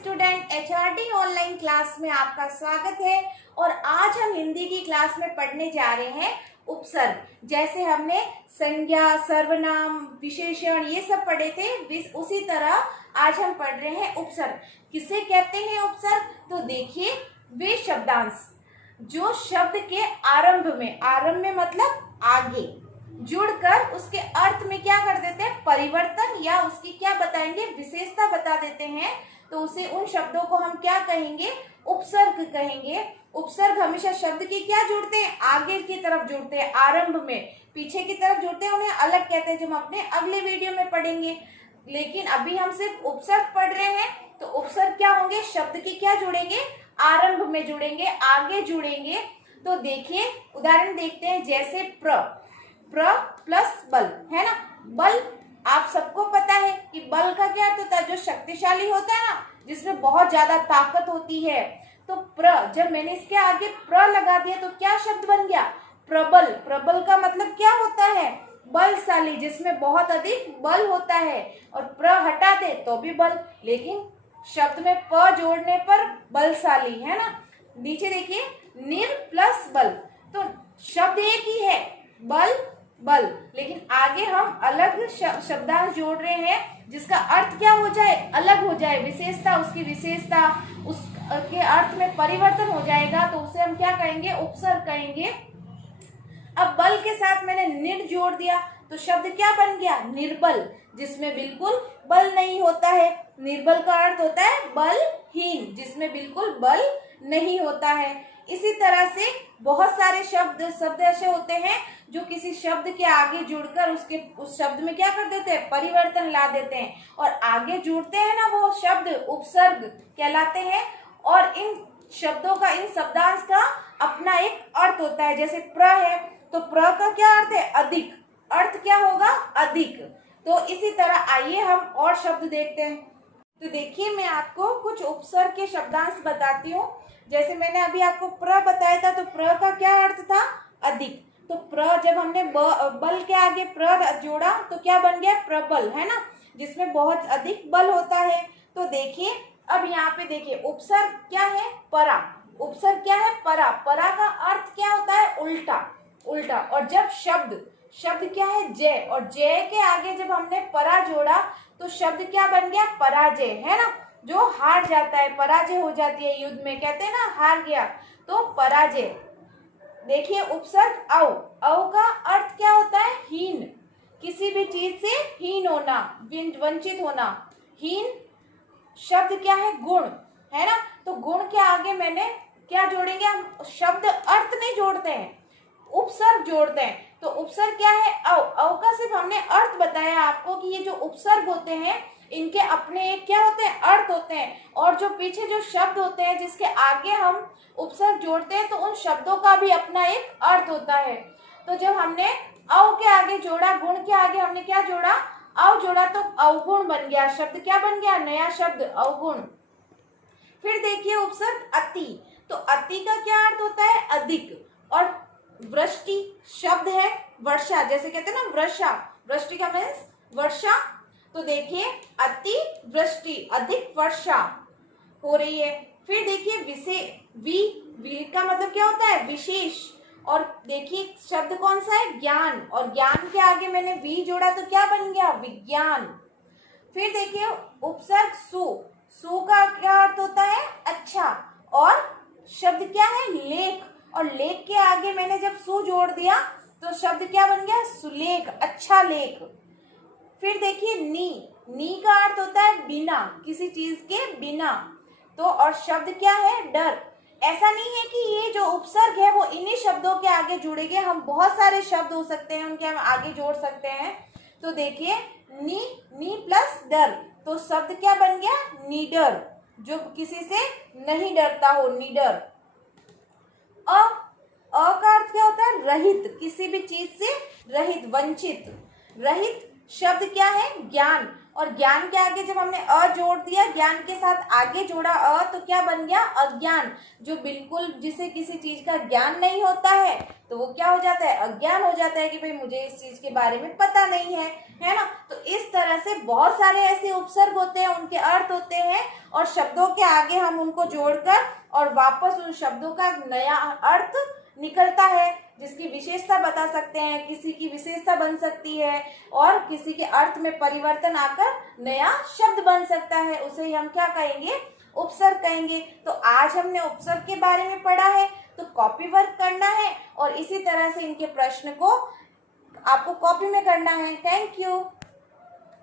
Student, HRD online class में आपका स्वागत है। और आज हम हिंदी की क्लास में पढ़ने जा रहे हैं उपसर्ग। जैसे हमने संज्ञा, सर्वनाम, विशेषण ये सब पढ़े थे, उसी तरह आज हम पढ़ रहे हैं उपसर्ग। किसे कहते हैं उपसर्ग? तो देखिए, वे शब्दांश जो शब्द के आरंभ में मतलब आगे जुड़कर उसके अर्थ में क्या कर देते हैं, परिवर्तन या उसकी क्या बताएंगे, विशेषता बता देते हैं। तो उसे उन शब्दों को हम क्या कहेंगे, उपसर्ग कहेंगे। उपसर्ग हमेशा शब्द की क्या जुड़ते हैं, आगे की तरफ जुड़ते हैं, आरंभ में। पीछे की तरफ जुड़ते हैं, उन्हें अलग कहते हैं, जो हम अपने अगले वीडियो में पढ़ेंगे। लेकिन अभी हम सिर्फ उपसर्ग पढ़ रहे हैं। तो उपसर्ग क्या होंगे, शब्द की क्या जुड़ेंगे, आरंभ में जुड़ेंगे, आगे जुड़ेंगे। तो देखिए उदाहरण देखते हैं, जैसे प्र प्लस बल है ना। बल आप सबको पता है कि बल का क्या अर्थ होता है, जो शक्तिशाली होता है ना, जिसमें बहुत ज्यादा ताकत होती है। तो प्र, जब मैंने इसके आगे प्र लगा दिया तो क्या शब्द बन गया, प्रबल। प्रबल का मतलब क्या होता है, बलशाली, जिसमें बहुत अधिक बल होता है। और प्र हटा दे तो भी बल, लेकिन शब्द में प जोड़ने पर बलशाली है ना। नीचे देखिए, निर प्लस बल, तो शब्द एक ही है, बल बल, लेकिन आगे हम अलग शब्दांश जोड़ रहे हैं, जिसका अर्थ क्या हो जाए, अलग हो जाए, विशेषता, उसकी विशेषता, उसके अर्थ में परिवर्तन हो जाएगा। तो उसे हम क्या कहेंगे, उपसर्ग कहेंगे। अब बल के साथ मैंने निर जोड़ दिया तो शब्द क्या बन गया, निर्बल, जिसमें बिल्कुल बल नहीं होता है। निर्बल का अर्थ होता है बलहीन, जिसमें बिल्कुल बल नहीं होता है। इसी तरह से बहुत सारे शब्द ऐसे होते हैं जो किसी शब्द के आगे जुड़कर उस शब्द में क्या कर देते हैं, परिवर्तन ला देते हैं, और आगे जुड़ते हैं ना, वो शब्द उपसर्ग कहलाते हैं। और इन शब्दों का, इन शब्दांश का अपना एक अर्थ होता है। जैसे प्र है, तो प्र का क्या अर्थ है, अधिक, अर्थ क्या होगा, अधिक। तो इसी तरह आइए हम और शब्द देखते हैं। तो देखिए, मैं आपको कुछ उपसर्ग के शब्दांश बताती हूँ। जैसे मैंने अभी आपको प्र बताया था, तो प्र का क्या अर्थ था, अधिक। तो प्र, जब हमने बल के आगे प्र जोड़ा तो क्या बन गया, प्रबल, है ना, जिसमें बहुत अधिक बल होता है। तो देखिए, अब यहाँ पे देखिए, उपसर्ग क्या है, परा। उपसर्ग क्या है, परा। परा का अर्थ क्या होता है, उल्टा, उल्टा। और जब शब्द क्या है, जय, और जय के आगे जब हमने परा जोड़ा तो शब्द क्या बन गया, पराजय, है ना, जो हार जाता है, पराजय हो जाती है युद्ध में, कहते हैं ना, हार गया, तो पराजय। देखिए उपसर्ग औ, औ का अर्थ क्या होता है, हीन, किसी भी चीज से हीन होना, वंचित होना। हीन शब्द क्या है, गुण, है ना। तो गुण के आगे मैंने क्या जोड़ेंगे, हम शब्द अर्थ नहीं जोड़ते हैं, उपसर्ग जोड़ते हैं। तो उपसर्ग क्या है, औ। औ का सिर्फ हमने अर्थ बताया आपको कि ये जो उपसर्ग होते हैं, इनके अपने एक क्या होते हैं, अर्थ होते हैं। और जो पीछे जो शब्द होते हैं जिसके आगे हम उपसर्ग जोड़ते हैं, तो उन शब्दों का भी अपना एक अर्थ होता है। तो जब हमने औ के आगे जोड़ा, गुण के आगे हमने क्या जोड़ा, औ जोड़ा, तो अवगुण बन गया। शब्द क्या बन गया, नया शब्द, अवगुण। फिर देखिए उपसर्ग अति। तो अति का क्या अर्थ होता है, अधिक। और वृष्टि शब्द है, वर्षा, जैसे कहते हैं ना, वर्षा, वृष्टि का मीन्स वर्षा। तो देखिए, अति वृष्टि, अधिक वर्षा हो रही है। फिर देखिए वी का मतलब क्या होता है, विशेष। और देखिए शब्द कौन सा है, ज्ञान, और ज्ञान के आगे मैंने वी जोड़ा तो क्या बन गया, विज्ञान। फिर देखिए उपसर्ग सु का क्या अर्थ होता है, अच्छा। और शब्द क्या है, लेख, और लेख के आगे मैंने जब सु जोड़ दिया तो शब्द क्या बन गया, सुलेख, अच्छा लेख। फिर देखिए नी का अर्थ होता है बिना, किसी चीज के बिना। तो और शब्द क्या है, डर। ऐसा नहीं है कि ये जो उपसर्ग है वो इन्हीं शब्दों के आगे जुड़ेंगे, हम बहुत सारे शब्द हो सकते हैं उनके हम आगे जोड़ सकते हैं। तो देखिए नी प्लस डर, तो शब्द क्या बन गया, निडर, जो किसी से नहीं डरता हो, निडर। अ का अर्थ क्या होता है, रहित, किसी भी चीज से रहित, वंचित, रहित। शब्द क्या है, ज्ञान, और ज्ञान के आगे जब हमने अ जोड़ दिया, ज्ञान के साथ आगे जोड़ा अ, तो क्या बन गया, अज्ञान, जो बिल्कुल जिसे किसी चीज का ज्ञान नहीं होता है तो वो क्या हो जाता है, अज्ञान हो जाता है कि भाई मुझे इस चीज के बारे में पता नहीं है, है ना। तो इस तरह से बहुत सारे ऐसे उपसर्ग होते हैं, उनके अर्थ होते हैं, और शब्दों के आगे हम उनको जोड़कर और वापस उन शब्दों का नया अर्थ निकलता है, जिसकी विशेषता बता सकते हैं, किसी की विशेषता बन सकती है और किसी के अर्थ में परिवर्तन आकर नया शब्द बन सकता है, उसे ही हम क्या कहेंगे, उपसर्ग कहेंगे। तो आज हमने उपसर्ग के बारे में पढ़ा है, तो कॉपी वर्क करना है और इसी तरह से इनके प्रश्न को आपको कॉपी में करना है। Thank you.